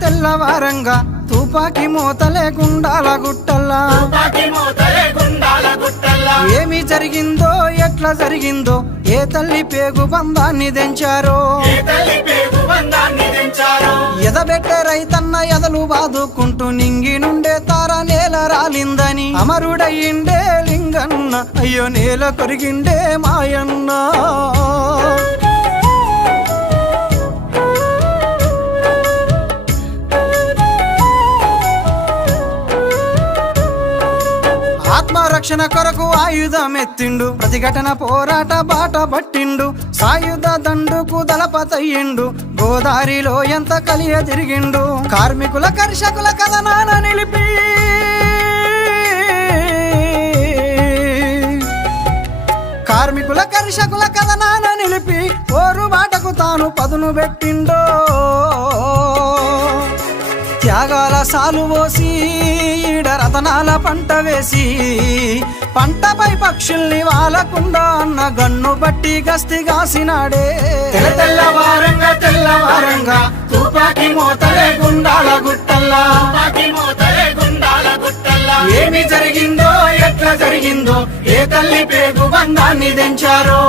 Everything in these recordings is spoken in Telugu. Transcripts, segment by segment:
తెల్లవారంగా తుపాకి మోతలే గుండాల గుట్టల్లా ఏమి జరిగిందో ఎట్లా జరిగిందో ఏ తల్లి పేగు బంధాన్ని తెంచారో ఎదబెట్టే రైతన్న ఎదలు బాదుకుంటూ నింగి నుండే తార నేల రాలిందని అమరుడయ్యిండే లింగన్న అయ్యో నేల కొరిగిండే మాయన్న ఆత్మరక్షణ కొరకు ఆయుధం ఎత్తిండు ప్రతిఘటన పోరాట బాట పట్టిండు సాయుధ దండుకు దళపతయ్యిండు గోదారిలో ఎంత కలియ తిరిగిండు కార్మికుల కర్షకుల కథనాన నిలిపి కార్మికుల కర్షకుల కథనాన నిలిపి పోరు బాటకు తాను పదును పెట్టిండో త్యాగాల సాలు పోసి రతనాల పంట వేసి పంటపై పక్షుల్ని వాలకుండా అన్న గన్ను బట్టి గస్తి కాసినాడే తెల్లవారంగా తుపాకి మోతలే గుండాల గుట్టల్లా ఏమి జరిగిందో ఎట్లా జరిగిందో ఏ తల్లి పేగు బంధాన్ని తెంచారో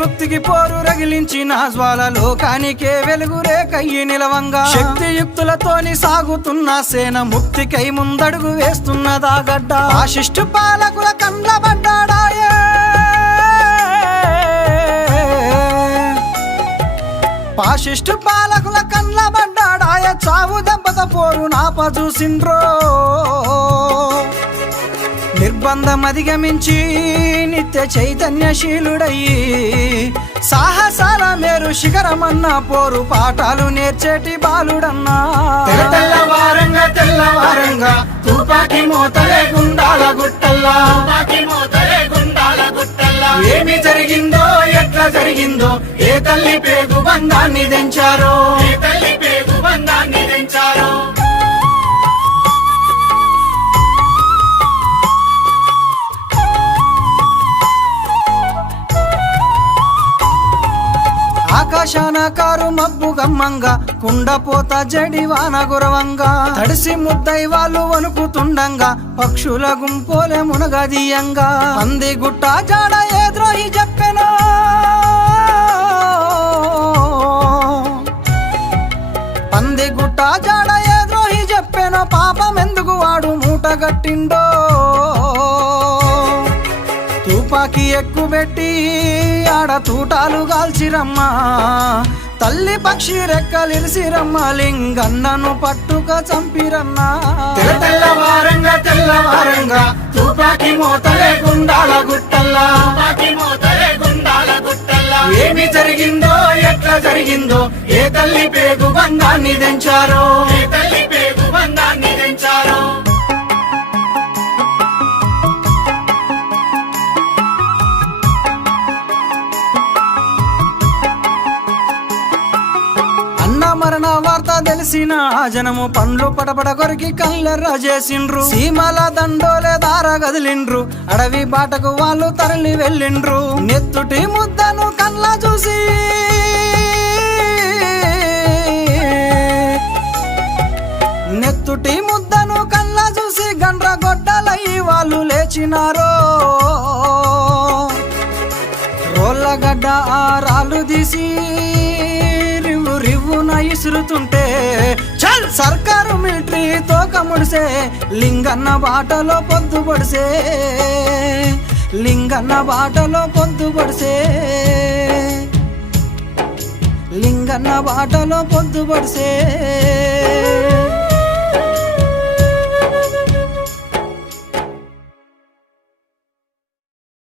భక్తికి పోరు రగిలించిన జ్వాల లోకానికే వెలుగురే కయ్యి నిలవంగా శక్తియుక్తులతోని సాగుతున్న సేన ముక్తికై ముందడుగు వేస్తున్నదా గడ్డ ఫాసిస్టు పాలకుల కండ్లబడ్డాడాయే ఫాసిస్టు పాలకుల కండ్లబడ్డాడాయ చావు దెబ్బత పోరు నాప చూసిండ్రో నిర్బంధం అధిగమించి నిత్య చైతన్యశీలుడయ్యి సాహసాల మేరు శిఖరమన్న పోరు పాఠాలు నేర్చేటి బాలుడన్నా తెల్లవారంగా తుపాకి మోతలే గుండాల గుట్టల్లా ఏమి జరిగిందో ఎట్లా జరిగిందో ఏ తల్లి పేగు బంధాన్ని తెంచారో ఆకాశాన కారు మబ్బు గమ్మంగా కుండపోత జడివాన గురవంగా తడిసి ముద్దై వాళ్ళు వణుకుతుండంగా పక్షుల గుంపోలే మునగదీయంగా అంది గుట్ట జాడ ఏ ద్రోహి చెప్పెనో పంది గుట్ట జాడ ఏ ద్రోహి చెప్పెనో పాపం ఎందుకు వాడు మూటగట్టిండో తుపాకి ఎక్కుబెట్టి ఆడ తూటాలు గాల్చిరమ్మా తల్లి పక్షి రెక్కలిరిసిరమ్మా లింగన్నను పట్టుక చంపిరన్నా తెల్లవారంగా తుపాకి మోతలే గుండాల గుట్టల్లా ఏమి జరిగిందో ఎట్లా జరిగిందో ఏ తల్లి పేగు బంధాన్ని తెంచారో మరణ వార్త తెలిసిన జనము పండ్లు పటపట కొరికి కళ్ళెర్ర చేసిండ్రు సీమల దండోలే దార గదిలిండ్రు అడవి బాటకు వాళ్ళు తరలి వెళ్ళిండ్రు నెత్తుటి ముద్దను కళ్ళ చూసి నెత్తుటి ముద్దను కళ్ళ చూసి గండ్ర గొడ్డలయ్యి వాళ్ళు లేచినారో రోళ్ళగడ్డ ఆరాలు తీసి రివ్వున ఇసురుతుంటే చల్ సర్కారు మిలిటరీ తోక ముడిసే లింగన్న బాటలో పొద్దుపడిసే లింగన్న బాటలో పొద్దుపడిసే లింగన్న బాటలో పొద్దుపడిసే